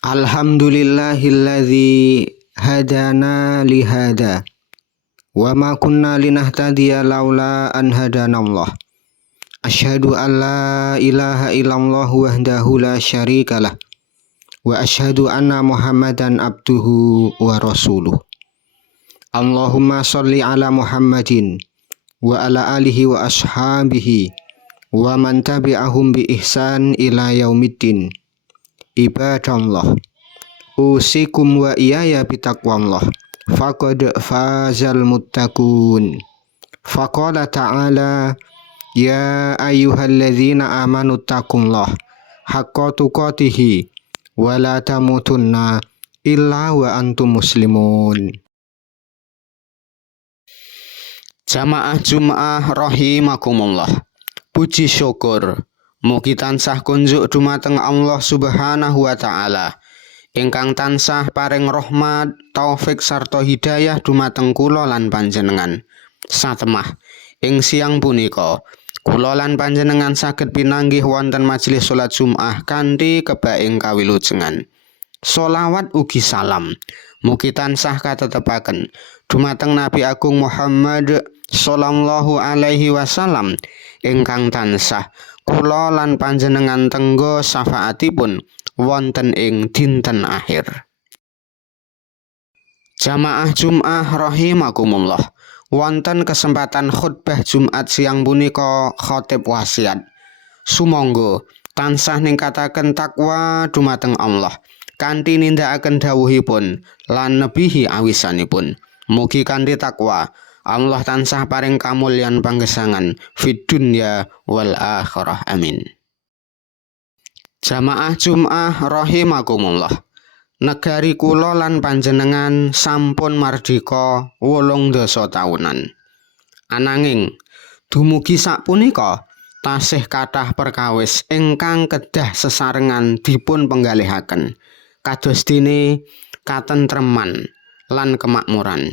Alhamdulillahilladzi hadana lihada wa ma kunna linahtadiya laula an hadanallah. Asyhadu an la ilaha illallah wahdahu la syarikalah wa asyhadu anna Muhammadan abduhu wa rasuluh. Allahumma sholli ala Muhammadin wa ala alihi wa ashabihi wa man tabi'ahum bi ihsan ila yaumiddin. Ibadallah, usikum wa iyaya bitaqwallah, faqad fazal muttaqun. Faqala ta'ala, ya ayyuhalladzina amanu taqullah haqqa tuqatih wa la tamutunna illa wa antum muslimun. Jamaah Jum'ah rahimakumullah. Puji syukur mugi tansah kunjuk dumateng Allah Subhanahu wa taala ingkang tansah paring rahmat, taufik sarta hidayah dumateng kula lan panjenengan. Satemah ing siang punika kula lan panjenengan saged pinanggih wonten majelis salat Jum'ah kanthi kebaing kawilujengan. Sholawat ugi salam mugi tansah katetepaken dumateng Nabi Agung Muhammad sallallahu alaihi wasallam ingkang tansah kula lan panjenengan tenggo syafaatipun wonten ing dinten akhir. Jamaah Jum'ah rahimakumullah, wonten kesempatan khutbah Jumat siang punika khatib wasiat sumangga tansah ningkataken takwa dumateng Allah kanthi nindakaken dawuhipun lan nebihi awisanipun. Mugi kanthi takwa Allah tansah paring kamulyan panggesangan fid dunya wal akhirah, amin. Jamaah Jum'ah rahimakumullah, negari kula lan panjenengan sampun mardika 80 taunan. Ananging dumugi sapunika tasih kathah perkawis ingkang kedah sesarengan dipun penggalihaken kados dene katentreman lan kemakmuran.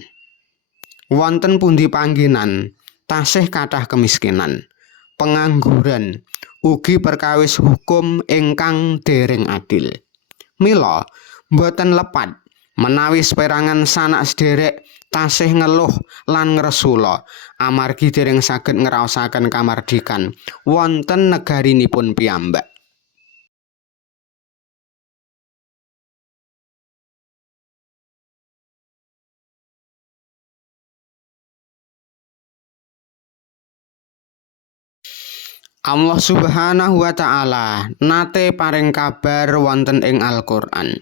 Wonten pundi panggenan tasih kathah kemiskinan, pengangguran, ugi perkawis hukum ingkang dereng adil. Mila boten lepat menawi saperangan sanak sederek tasih ngeluh lan ngresula amargi dereng saged ngraosaken kamardikan wonten negarinipun piyambak. Allah Subhanahu wa ta'ala nate paring kabar wonten ing Al-Qur'an.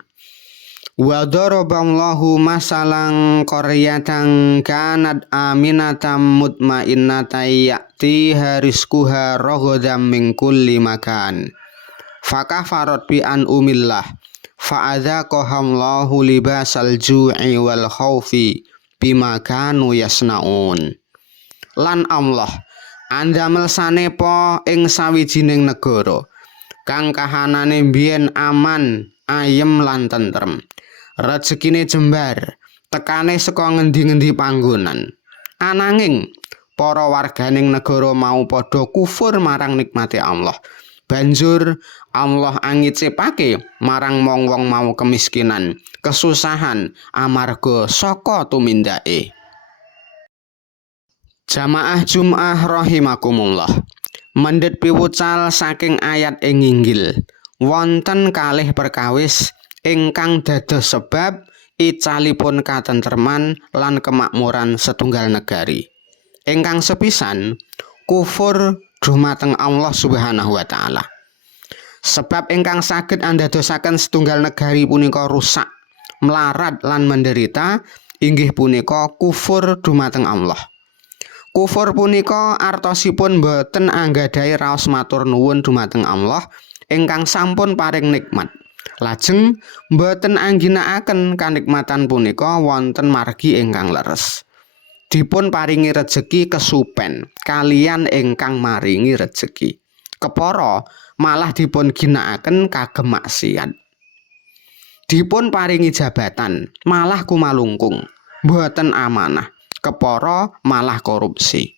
Wa daraballahu masalan qaryatan kanat aminatam mutmainnatan ya'tiha rizquha raghadan min kulli makan. Fakafarat bi an umillah fa'adzaqahallahu libasal ju'i wal khaufi bima kanu yasnaun. Lan Allah andamel sanepa ing sawijining negara kang kahanane mbiyen aman, ayem lan tentrem. Rezekine jembar, tekane saka ngendi-endi panggonan. Ananging para warganing negara mau padha kufur marang nikmate Allah. Banjur Allah angicipake marang wong-wong mau kemiskinan, kesusahan amarga saka tumindake. Jamaah Jum'ah rahimakumullah, mendhet piwucal saking ayat ing inggil wonten kalih perkawis ingkang dados sebab icalipun katentreman lan kemakmuran setunggal negari. Ingkang sepisan kufur dumateng Allah Subhanahu wa taala. Sebab ingkang saged andadosaken setunggal negari punika rusak, melarat lan menderita inggih punika kufur dumateng Allah. Kufur punika artosipun boten anggadhahi raos matur nuwun dumateng Allah ingkang sampun paring nikmat. Lajeng boten angginakaken kanikmatan punika wonten margi ingkang leres. Dipun paringi rejeki kesupen kaliyan ingkang maringi rejeki. Kepara malah dipun ginakaken kagem maksiat. Dipun paringi jabatan malah kumalungkung, boten amanah. Kepara malah korupsi.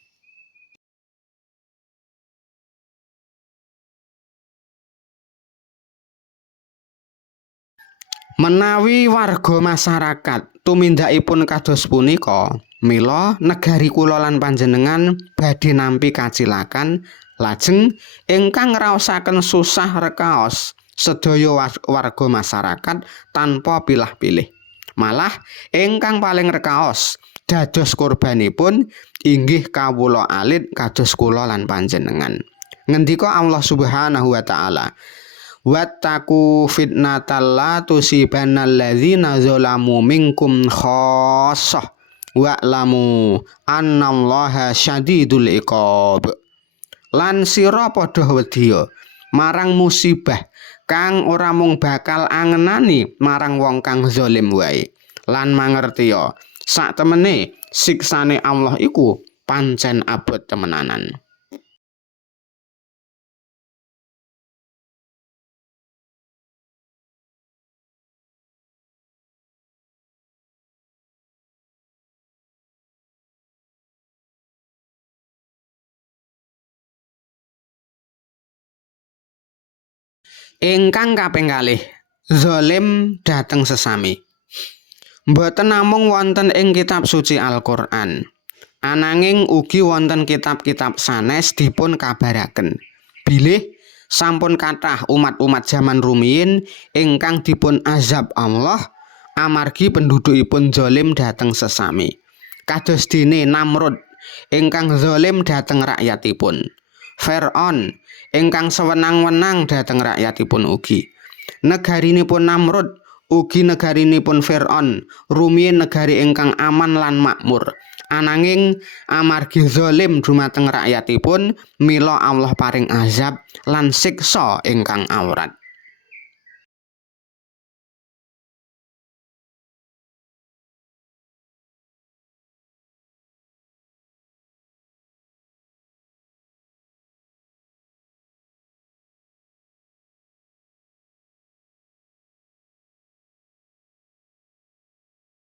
Menawi warga masyarakat tumindakipun kados punika, mila negari kula lan panjenengan badhe nampi kacilakan, lajeng ingkang ngraosaken susah rekaos sedaya warga masyarakat tanpa pilah-pilih. Malah ingkang paling rekaos dados korbanipun inggih kawula alit kados kula lan panjenengan. Ngendika Allah Subhanahu wa taala, wattaqu fitnatal la tusibannal ladzina zalamu minkum khassah wa'lamu annallaha syadidul iqab. Lan sira padha wedya marang musibah kang ora mung bakal angenani marang wong kang zalim wae, lan mangertia sak temene siksane Allah iku pancen abot temenanan. Ingkang kaping kalih, zalim dhateng sesami. Mboten namung wonten ing kitab suci Al-Qur'an, ananging ugi wonten kitab-kitab sanes dipun kabaraken bilih sampun kathah umat-umat zaman rumiyin ingkang dipun azab Allah amargi pendudukipun zalim dhateng sesami. Kados dene Namrud ingkang zalim dhateng rakyatipun, Fir'aun ingkang sewenang-wenang dhateng rakyatipun ugi. Negarinipun Namrud ugi negarinipun Fir'aun rumiyin negari ingkang aman lan makmur. Ananging amargi zalim dumateng rakyatipun, mila Allah paring azab lan siksa ingkang awrat.